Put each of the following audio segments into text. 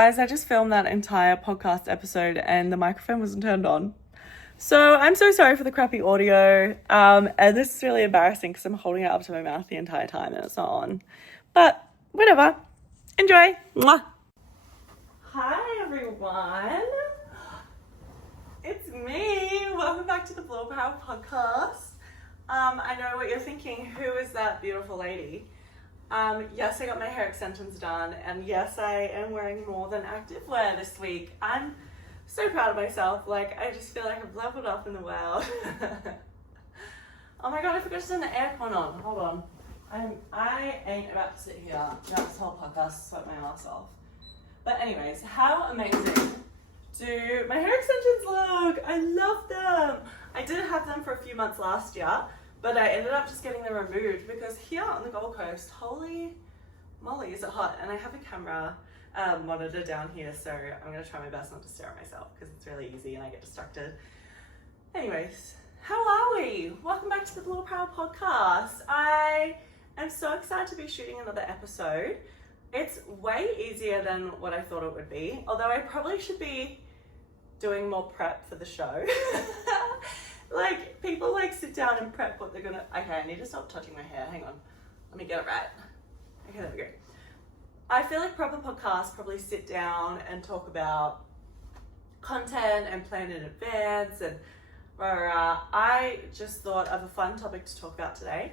Guys, I just filmed that entire podcast episode and the microphone wasn't turned on. So I'm so sorry for the crappy audio. And this is really embarrassing because I'm holding it up to my mouth the entire time and it's not on. But whatever. Enjoy. Mwah. Hi everyone. It's me. Welcome back to the Apparel podcast. I know what you're thinking. Who is that beautiful lady? Yes, I got my hair extensions done, and yes, I am wearing more than activewear this week. I'm so proud of myself. Like, I just feel like I've leveled up in the world. Oh my god, I forgot to turn the aircon on. Hold on. I ain't about to sit here throughout this whole podcast, sweat my ass off. But anyways, how amazing do my hair extensions look? I love them. I did have them for a few months last year, but I ended up just getting them removed because here on the Gold Coast, holy moly, is it hot. And I have a camera monitor down here, so I'm going to try my best not to stare at myself because it's really easy and I get distracted. Anyways, how are we? Welcome back to the Blue Apparel podcast. I am so excited to be shooting another episode. It's way easier than what I thought it would be, although I probably should be doing more prep for the show. Like, people like sit down and prep what they're gonna... Okay, I need to stop touching my hair. Hang on. Let me get it right. Okay, there we go. I feel like proper podcasts probably sit down and talk about content and plan in advance and I just thought of a fun topic to talk about today,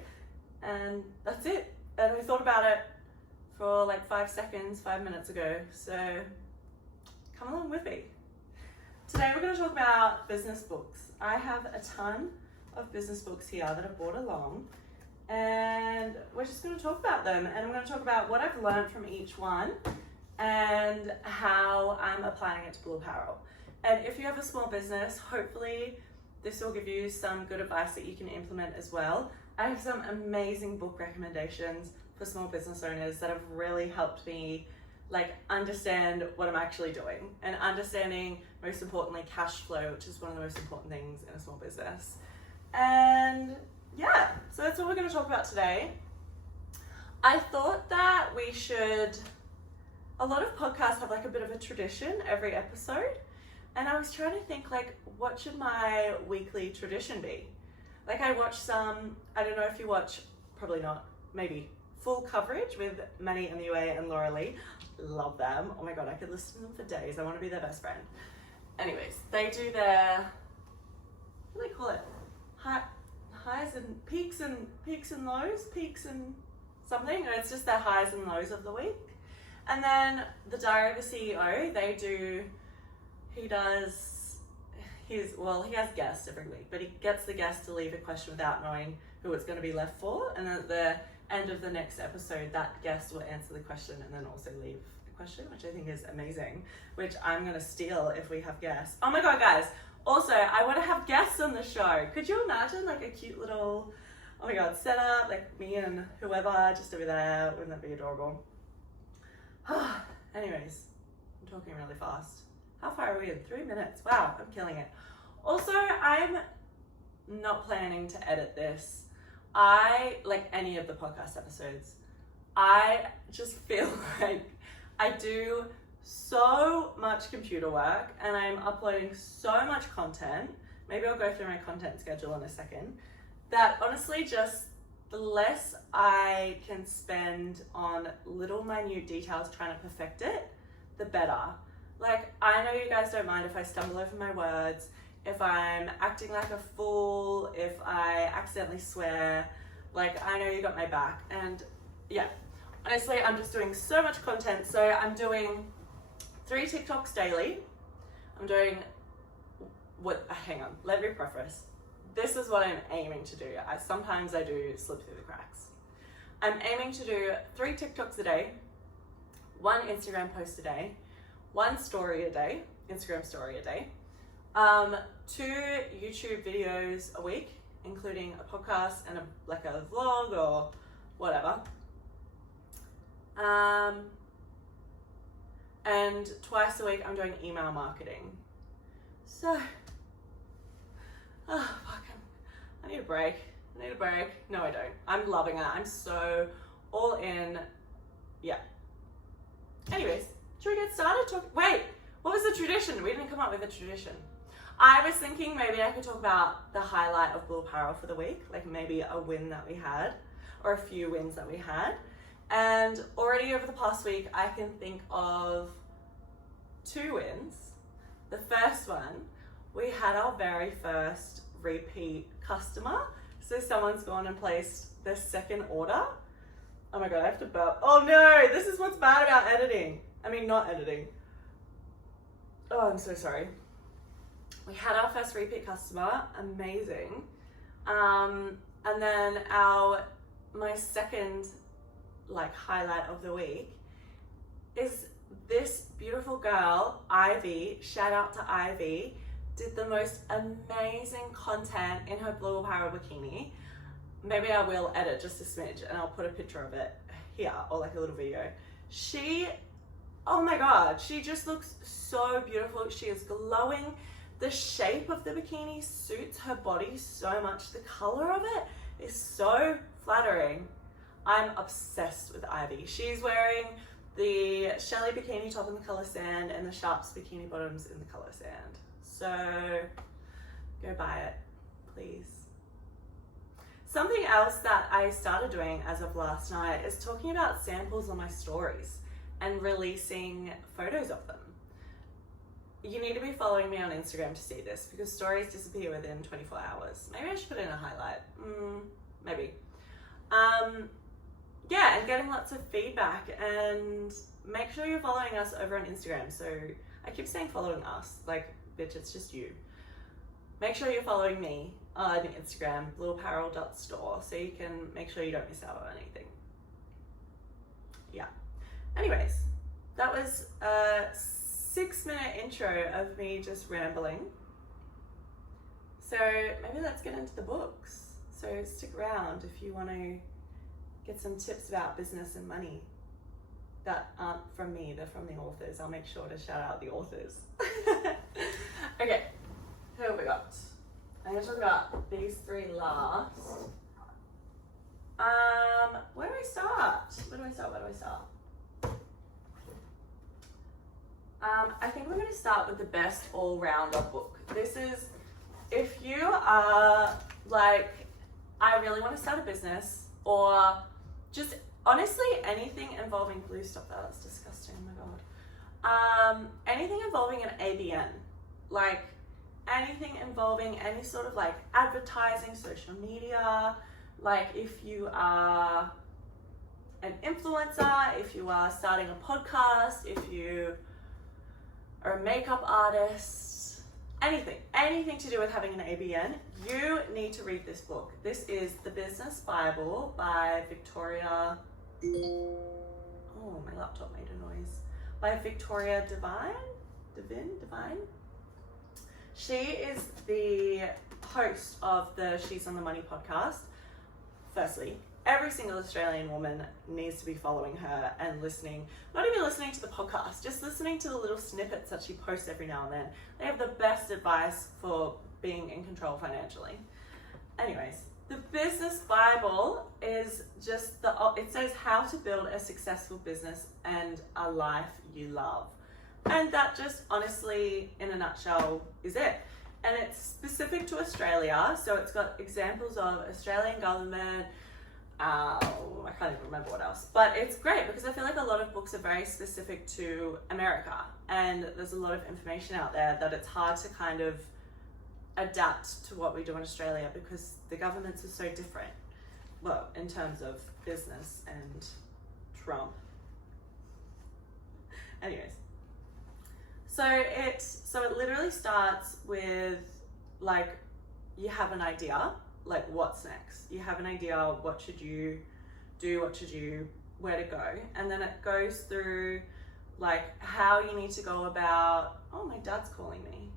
and that's it. And I thought about it for like 5 minutes ago, so come along with me. Today we're going to talk about business books. I have a ton of business books here that I've brought along, and we're just going to talk about them, and I'm going to talk about what I've learned from each one and how I'm applying it to Blue Apparel. And if you have a small business, hopefully this will give you some good advice that you can implement as well. I have some amazing book recommendations for small business owners that have really helped me like understand what I'm actually doing and understanding, most importantly, cash flow, which is one of the most important things in a small business. And yeah, so that's what we're going to talk about today. I thought that we should, a lot of podcasts have like a bit of a tradition every episode, and I was trying to think like, what should my weekly tradition be? Like, I watch some, I don't know if you watch, probably not, maybe Full Coverage with Manny and the UA and Laura Lee. Love them. Oh my god, I could listen to them for days. I want to be their best friend. Anyways, they do their, what do they call it? Highs and peaks and lows, peaks and something. No, it's just their highs and lows of the week. And then the Diary of a CEO, he has guests every week, but he gets the guest to leave a question without knowing who it's going to be left for. And then at the end of the next episode, that guest will answer the question and then also leave a question, which I think is amazing, which I'm going to steal if we have guests. Oh my god, guys. Also, I want to have guests on the show. Could you imagine like a cute little, oh my god, setup, like me and whoever just over there? Wouldn't that be adorable? Anyways, I'm talking really fast. How far are we in? 3 minutes. Wow, I'm killing it. Also, I'm not planning to edit this. Like any of the podcast episodes, I just feel like I do so much computer work and I'm uploading so much content. Maybe I'll go through my content schedule in a second. That honestly, just the less I can spend on little minute details trying to perfect it, the better. Like, I know you guys don't mind if I stumble over my words, if I'm acting like a fool, if I accidentally swear. Like, I know you got my back. And yeah, honestly, I'm just doing so much content. So I'm doing 3 TikToks daily. I'm doing hang on, let me preface. This is what I'm aiming to do. Sometimes I do slip through the cracks. I'm aiming to do 3 TikToks a day, 1 Instagram post a day, 1 story a day, Instagram story a day, 2 YouTube videos a week, including a podcast and a vlog or whatever. And twice a week I'm doing email marketing. So, fuck, I need a break. No, I don't. I'm loving it. I'm so all in. Yeah. Anyways, should we get started talking? Wait, what was the tradition? We didn't come up with a tradition. I was thinking maybe I could talk about the highlight of Blue Apparel for the week, like maybe a win that we had, or a few wins that we had. And already over the past week, I can think of 2 wins. The first one, we had our very first repeat customer. So someone's gone and placed their second order. Oh my God, I have to burp. Oh no, this is what's bad about editing. I mean, not editing. Oh, I'm so sorry. We had our first repeat customer, amazing. And then my second highlight of the week is this beautiful girl, Ivy, shout out to Ivy, did the most amazing content in her Blue Apparel bikini. Maybe I will edit just a smidge and I'll put a picture of it here, or like a little video. Oh my God, she just looks so beautiful. She is glowing. The shape of the bikini suits her body so much. The color of it is so flattering. I'm obsessed with Ivy. She's wearing the Shelly bikini top in the color sand and the Sharps bikini bottoms in the color sand. So go buy it, please. Something else that I started doing as of last night is talking about samples on my stories and releasing photos of them. You need to be following me on Instagram to see this because stories disappear within 24 hours. Maybe I should put in a highlight. Maybe. Yeah, and getting lots of feedback, and make sure you're following us over on Instagram. So I keep saying following us, like, bitch, it's just you. Make sure you're following me on Instagram, blueapparel.store, so you can make sure you don't miss out on anything. Yeah. Anyways, that was a 6-minute intro of me just rambling. So maybe let's get into the books. So stick around if you want to get some tips about business and money that aren't from me, they're from the authors. I'll make sure to shout out the authors. Okay, who have we got? I'm going to talk about these 3 last. Where do I start? I think we're going to start with the best all-rounder book. This is, if you are like, I really want to start a business, or just honestly anything involving blue stuff. That's disgusting, oh my God. Anything involving an ABN, like anything involving any sort of like advertising, social media, like if you are an influencer, if you are starting a podcast, if you are a makeup artist, anything to do with having an ABN, you need to read this book. This is The Business Bible by Victoria. Oh, my laptop made a noise. By Victoria Devine. She is the host of the She's on the Money podcast. Firstly, every single Australian woman needs to be following her and listening, not even listening to the podcast, just listening to the little snippets that she posts every now and then. They have the best advice for being in control financially. Anyways, the Business Bible is just it says how to build a successful business and a life you love. And that just honestly, in a nutshell, is it. And it's specific to Australia, so it's got examples of Australian government, I can't even remember what else, but it's great because I feel like a lot of books are very specific to America, and there's a lot of information out there that it's hard to kind of adapt to what we do in Australia because the governments are so different, well, in terms of business and Trump. Anyways, so it literally starts with like, you have an idea, like what's next? You have an idea, what should you do, where to go? And then it goes through like how you need to go about, oh, my dad's calling me.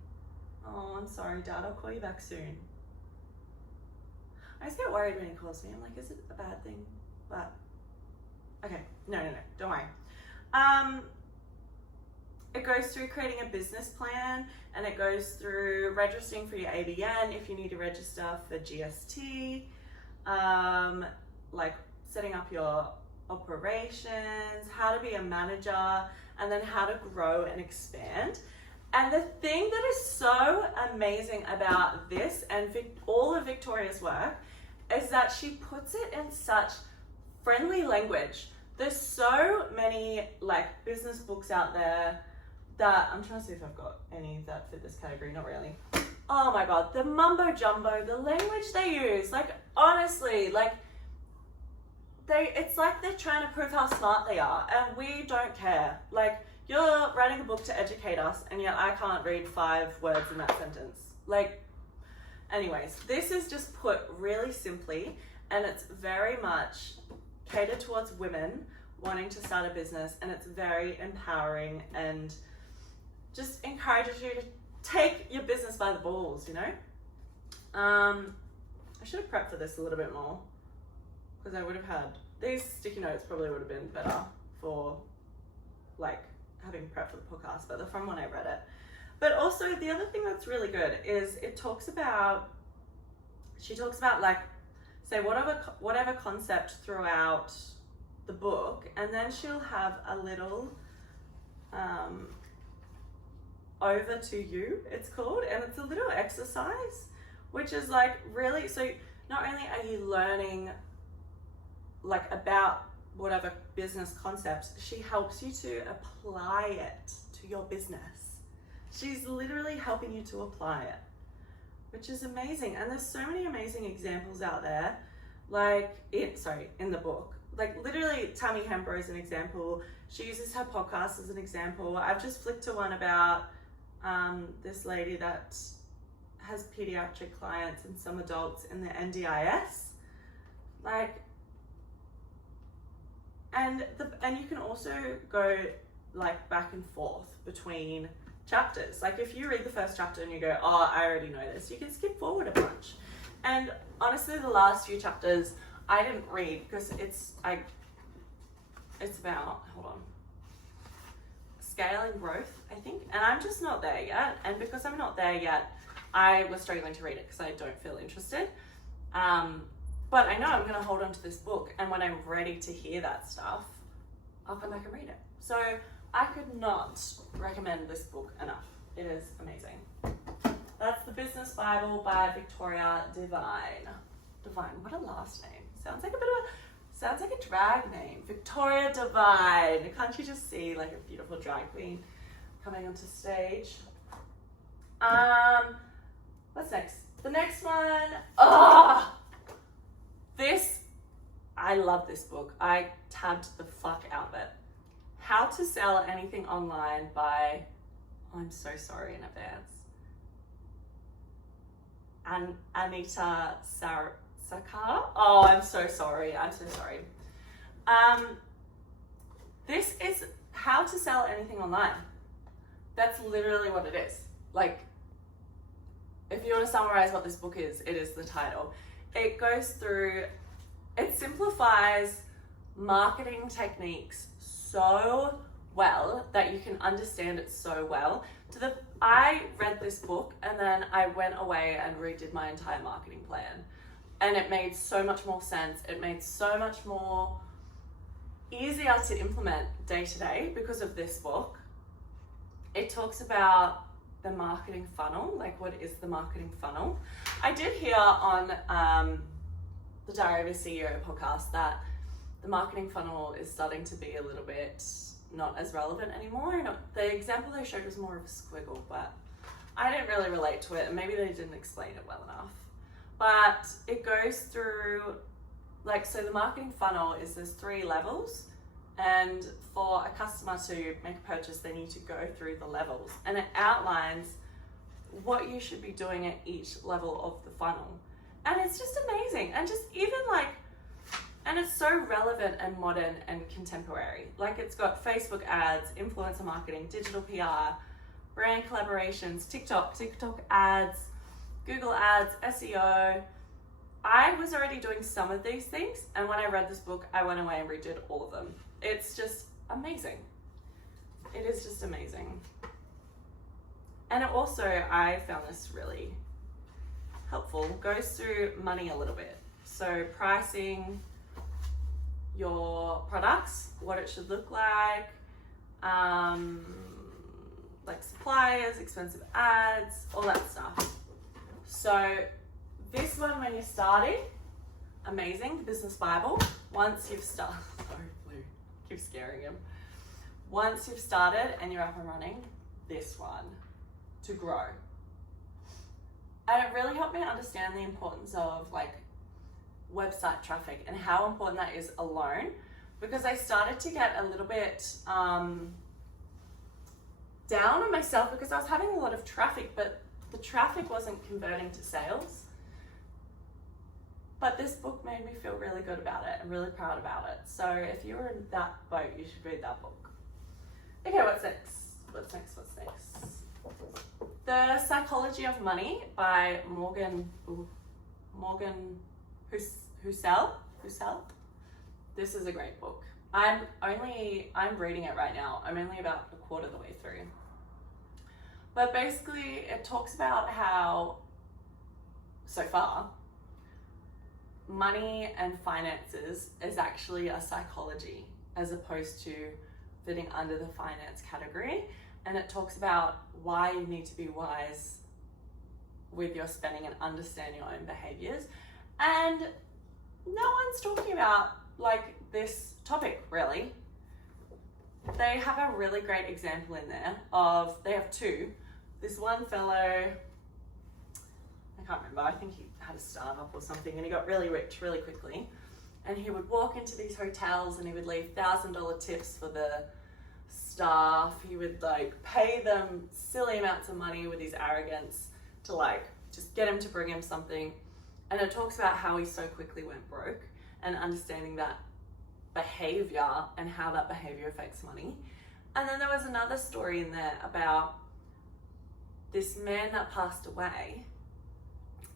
Oh, I'm sorry, Dad, I'll call you back soon. I just get worried when he calls me. I'm like, is it a bad thing? But, okay, no, don't worry. It goes through creating a business plan, and it goes through registering for your ABN if you need to register for GST, like setting up your operations, how to be a manager, and then how to grow and expand. And the thing that is so amazing about this and all of Victoria's work is that she puts it in such friendly language. There's so many like business books out there that, I'm trying to see if I've got any that fit this category, not really. Oh my God, the mumbo jumbo, the language they use, like honestly, like it's like they're trying to prove how smart they are, and we don't care. Like, you're writing a book to educate us, and yet I can't read 5 words in that sentence. Like, anyways, this is just put really simply, and it's very much catered towards women wanting to start a business, and it's very empowering and just encourages you to take your business by the balls, you know? I should have prepped for this a little bit more, because I would have had, these sticky notes probably would have been better for like having prep for the podcast, but they're from when I read it. But also the other thing that's really good is she talks about like, say whatever concept throughout the book, and then she'll have a little over to you, it's called, and it's a little exercise, which is like really, so not only are you learning like about whatever business concepts, she helps you to apply it to your business. She's literally helping you to apply it, which is amazing. And there's so many amazing examples out there, like in the book. Like literally Tammy Hembro is an example. She uses her podcast as an example. I've just flicked to one about this lady that has pediatric clients and some adults in the NDIS. Like, and you can also go like back and forth between chapters. Like if you read the first chapter and you go, oh, I already know this, you can skip forward a bunch. And honestly, the last few chapters I didn't read because it's about, hold on, scale and growth, I think. And I'm just not there yet. And because I'm not there yet, I was struggling to read it because I don't feel interested. But I know I'm going to hold on to this book, and when I'm ready to hear that stuff, I'll come back and read it. So I could not recommend this book enough. It is amazing. That's The Business Bible by Victoria Devine. Devine, what a last name. Sounds like a drag name. Victoria Devine. Can't you just see like a beautiful drag queen coming onto stage? What's next? The next one, I love this book. I tabbed the fuck out of it. How to Sell Anything Online by, I'm so sorry in advance, Anaita Sarkar. Oh, I'm so sorry. This is How to Sell Anything Online. That's literally what it is. Like, if you want to summarize what this book is, it is the title. It goes through, it simplifies marketing techniques so well that you can understand it so well. I read this book and then I went away and redid my entire marketing plan. And it made so much more sense. It made so much more easier to implement day to day because of this book. It talks about the marketing funnel, like what is the marketing funnel. I did hear on the Diary of a CEO podcast that the marketing funnel is starting to be a little bit not as relevant anymore. The example they showed was more of a squiggle, but I didn't really relate to it, and maybe they didn't explain it well enough. But it goes through, like, so the marketing funnel is there's 3 levels, and for a customer to make a purchase, they need to go through the levels, and it outlines what you should be doing at each level of the funnel. And it's just amazing. And just even like, and it's so relevant and modern and contemporary. Like, it's got Facebook ads, influencer marketing, digital PR, brand collaborations, TikTok ads, Google ads, SEO. I was already doing some of these things, and when I read this book, I went away and redid all of them. It's just amazing. It is just amazing. And it also, I found this really helpful, goes through money a little bit. So pricing your products, what it should look like, like suppliers, expensive ads, all that stuff. So this one, when you're starting, amazing, the Business Bible. Once you've started, sorry, Blue, keep scaring him. Once you've started and you're up and running, this one, to grow. And it really helped me understand the importance of like website traffic and how important that is alone, because I started to get a little bit down on myself because I was having a lot of traffic, but the traffic wasn't converting to sales. But this book made me feel really good about it and really proud about it. So if you were in that boat, you should read that book. Okay, what's next? What's next? The Psychology of Money by Housel. This is a great book. I'm reading it right now. I'm only about a quarter of the way through. But basically it talks about how, so far, money and finances is actually a psychology as opposed to fitting under the finance category. And it talks about why you need to be wise with your spending and understand your own behaviors. And no one's talking about like this topic really. They have a really great example in there of, they have two. This one fellow, I can't remember, I think he had a startup or something, and he got really rich really quickly. And he would walk into these hotels and he would leave $1,000 tips for the staff. He would like pay them silly amounts of money with his arrogance to like just get him to bring him something. And it talks about how he so quickly went broke and understanding that behavior and how that behavior affects money. And then there was another story in there about this man that passed away,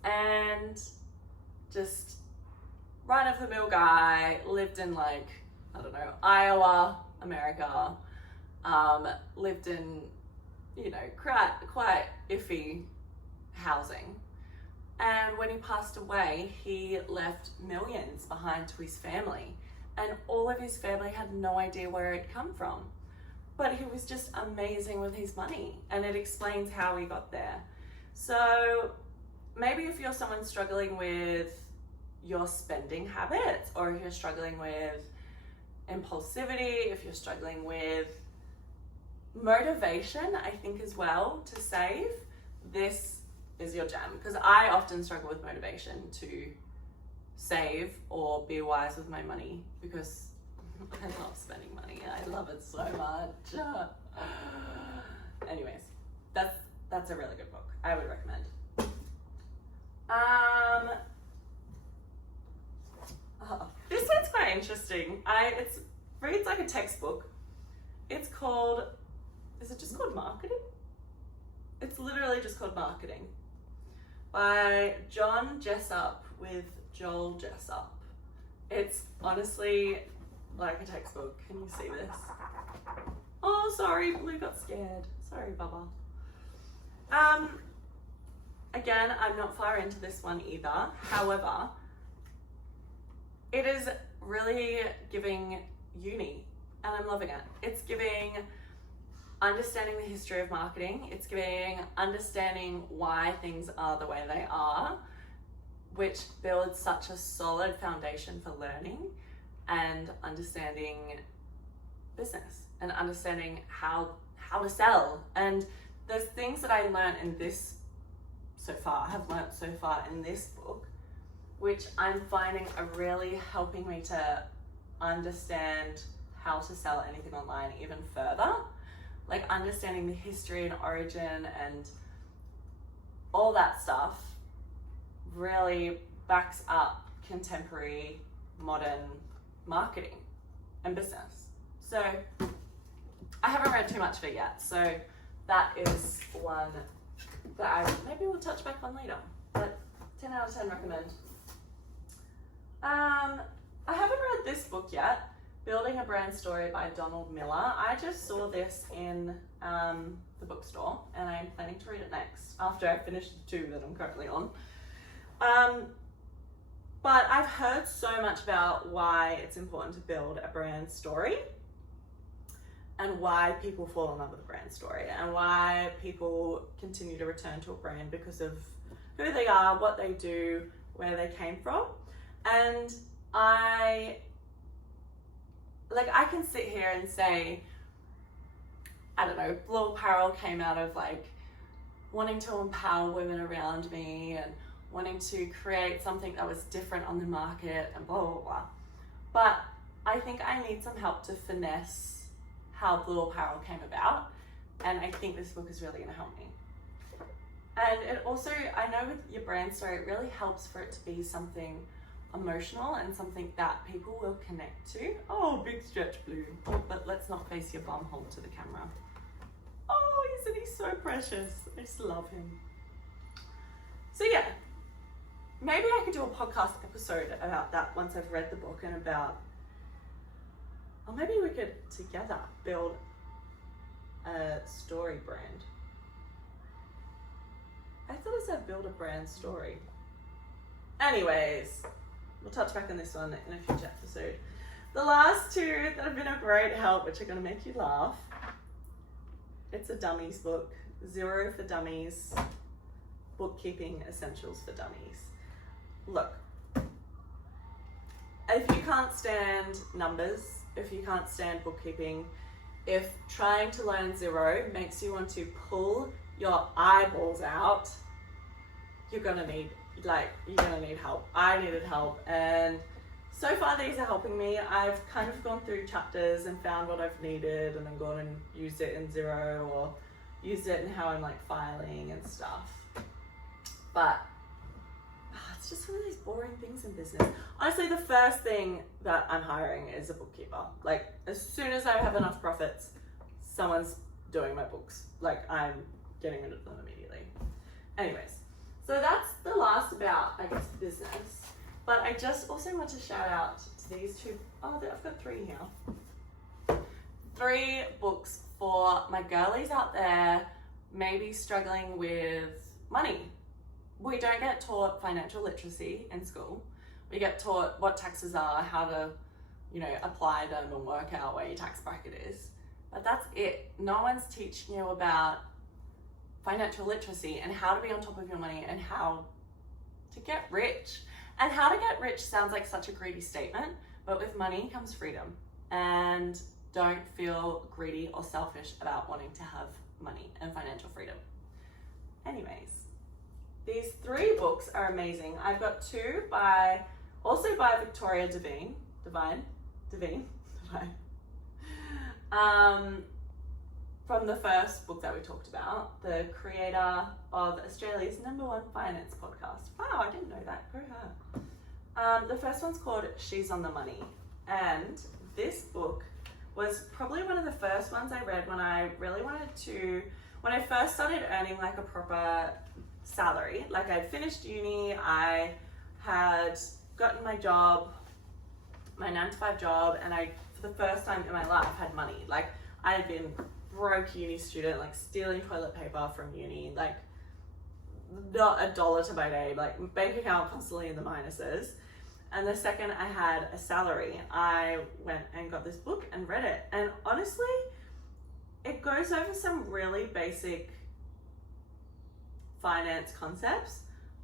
and just run-of-the-mill guy, lived in like, I don't know, Iowa, America, lived in, you know, quite iffy housing. And when he passed away, he left millions behind to his family, and all of his family had no idea where it come from. But he was just amazing with his money, and it explains how he got there. So maybe if you're someone struggling with your spending habits, or if you're struggling with impulsivity, if you're struggling with motivation, I think as well, to save, this is your jam. Because I often struggle with motivation to save or be wise with my money, because I love spending money. I love it so much. Anyways, that's a really good book. I would recommend. This one's quite interesting. It reads like a textbook. It's called, is it just called Marketing? It's literally just called Marketing by John Jessup with Joel Jessup. It's honestly like a textbook. Can you see this? Oh, sorry, Blue got scared. Sorry, Bubba. Again, I'm not far into this one either. However, it is really giving uni, and I'm loving it. It's giving understanding the history of marketing. It's giving understanding why things are the way they are, which builds such a solid foundation for learning and understanding business and understanding how to sell. And there's things that I learned in this have learned so far in this book, which I'm finding are really helping me to understand how to sell anything online even further. Like understanding the history and origin and all that stuff really backs up contemporary modern marketing and business. So I haven't read too much of it yet, so that is one that I maybe we'll touch back on later, but 10 out of 10 recommend. I haven't read this book yet, Building a Brand Story by Donald Miller. I just saw this in the bookstore, and I'm planning to read it next after I finish the 2 that I'm currently on. But I've heard so much about why it's important to build a brand story. and why people fall in love with a brand story and why people continue to return to a brand because of who they are, what they do, where they came from. And I can sit here and say, I don't know, Blue Apparel came out of like wanting to empower women around me and wanting to create something that was different on the market and blah, blah, blah. But I think I need some help to finesse how Blue Apparel came about. And I think this book is really gonna help me. And it also, I know with your brand story, it really helps for it to be something emotional and something that people will connect to. Oh, big stretch blue. Oh, but let's not face your bum hole to the camera. Oh, isn't he so precious? I just love him. So yeah, maybe I could do a podcast episode about that once I've read the book and about, or maybe we could together build a story brand. I thought it said build a brand story. Anyways, we'll touch back on this one in a future episode. The last two that have been a great help, which are going to make you laugh. It's a Dummies book, Xero for Dummies, Bookkeeping Essentials for Dummies. Look, if you can't stand numbers, if you can't stand bookkeeping, if trying to learn Xero makes you want to pull your eyeballs out, you're gonna need help. I needed help, and so far these are helping me. I've kind of gone through chapters and found what I've needed and then gone and used it in Xero or used it in how I'm like filing and stuff. But it's just one of these boring things in business. Honestly, the first thing that I'm hiring is a bookkeeper. Like, as soon as I have enough profits, someone's doing my books. Like, I'm getting rid of them immediately. Anyways, so that's the last about, I guess, business. But I just also want to shout out to these two. Oh, I've got 3 here. 3 books for my girlies out there, maybe struggling with money. We don't get taught financial literacy in school. We get taught what taxes are, how to, apply them and work out where your tax bracket is. But that's it. No one's teaching you about financial literacy and how to be on top of your money and how to get rich. And how to get rich sounds like such a greedy statement, but with money comes freedom. And don't feel greedy or selfish about wanting to have money and financial freedom. Anyways, these 3 books are amazing. I've got 2 by Victoria Devine. From the first book that we talked about, the creator of Australia's #1 finance podcast. Wow, I didn't know that. Go her. The first one's called She's on the Money. And this book was probably one of the first ones I read when I really wanted to, when I first started earning like a proper salary. Like, I'd finished uni, I had gotten my job, my 9-to-5 job, and I, for the first time in my life, had money. Like, I had been broke uni student, like stealing toilet paper from uni, like not $1 to my name, like bank account constantly in the minuses. And the second I had a salary, I went and got this book and read it. And honestly, it goes over some really basic finance concepts,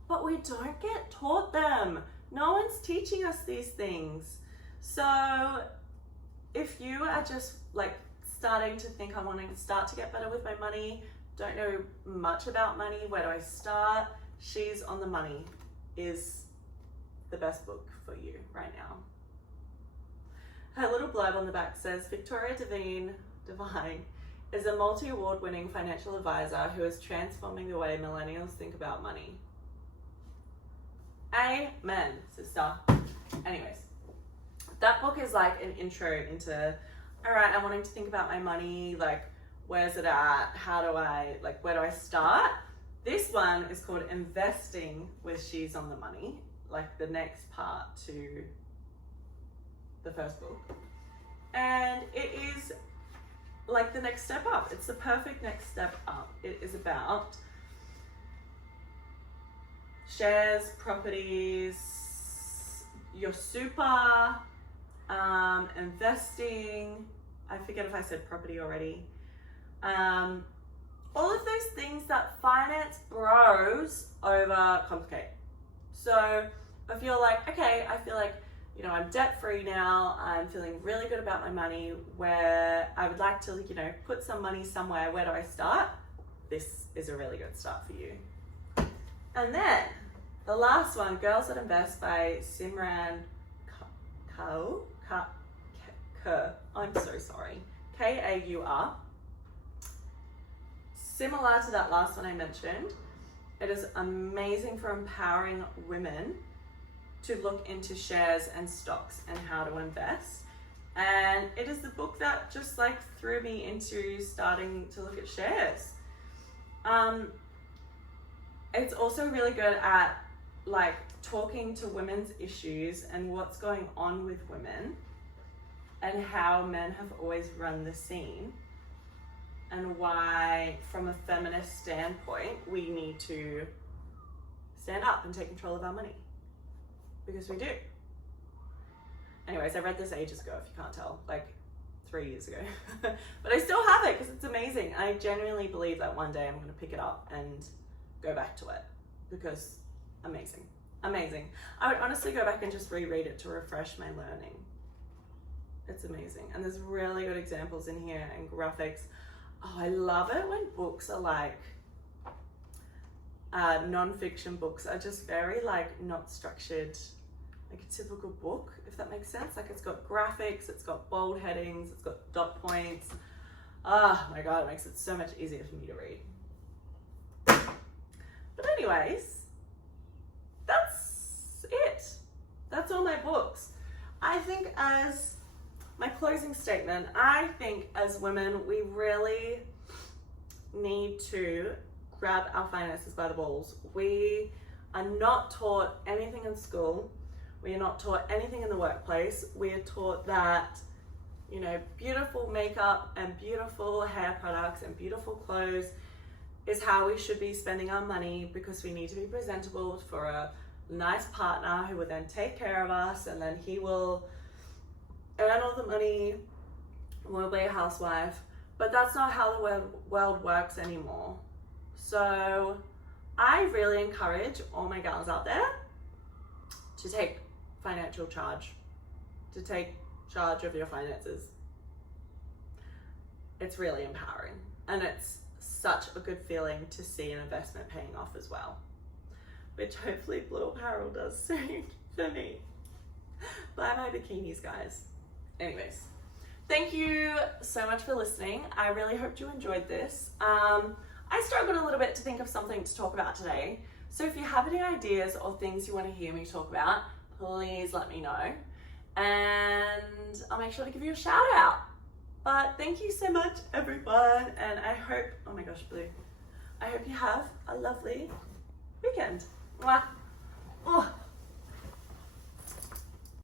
but we don't get taught them. No one's teaching us these things. So if you are just like starting to think I want to start to get better with my money, don't know much about money, where do I start? She's on the Money is the best book for you right now. Her little blurb on the back says, Victoria Devine is a multi-award winning financial advisor who is transforming the way millennials think about money. Amen, sister. Anyways, that book is like an intro into, all right, I'm wanting to think about my money, like, where's it at? How do I, like, where do I start? This one is called Investing with She's on the Money, like the next part to the first book. And it is like the next step up. It's the perfect next step up. It is about shares, properties, your super, investing, I forget if I said property already. All of those things that finance bros overcomplicate. So if you're like, okay, I feel like, you know, I'm debt free now, I'm feeling really good about my money, where I would like to, you know, put some money somewhere, where do I start? This is a really good start for you. And then the last one, Girls That Invest by Simran Kaur. I'm so sorry. Kaur. Similar to that last one I mentioned, it is amazing for empowering women to look into shares and stocks and how to invest. And it is the book that just like threw me into starting to look at shares. It's also really good at like talking to women's issues and what's going on with women and how men have always run the scene, and why from a feminist standpoint we need to stand up and take control of our money, because we do. Anyways, I read this ages ago, if you can't tell, like 3 years ago. But I still have it because it's amazing. I genuinely believe that one day I'm going to pick it up and go back to it, because amazing. Amazing. I would honestly go back and just reread it to refresh my learning. It's amazing. And there's really good examples in here and graphics. Oh, I love it when books are like, non-fiction books are just very like not structured like a typical book, if that makes sense. Like it's got graphics, it's got bold headings, it's got dot points. Oh my God, it makes it so much easier for me to read. But anyways, that's it. That's all my books. I think as my closing statement, I think as women, we really need to grab our finances by the balls. We are not taught anything in school. We are not taught anything in the workplace. We are taught that, you know, beautiful makeup and beautiful hair products and beautiful clothes is how we should be spending our money, because we need to be presentable for a nice partner who will then take care of us, and then he will earn all the money, we'll be a housewife. But that's not how the world works anymore. So I really encourage all my gals out there to take financial charge, to take charge of your finances. It's really empowering, and it's such a good feeling to see an investment paying off as well, which hopefully Blue Apparel does soon for me. Buy my bikinis, guys. Anyways, thank you so much for listening. I really hope you enjoyed this. I struggled a little bit to think of something to talk about today. So if you have any ideas or things you want to hear me talk about, please let me know. And I'll make sure to give you a shout out. But thank you so much, everyone. And I hope, oh my gosh, Blue, I hope you have a lovely weekend. Mwah.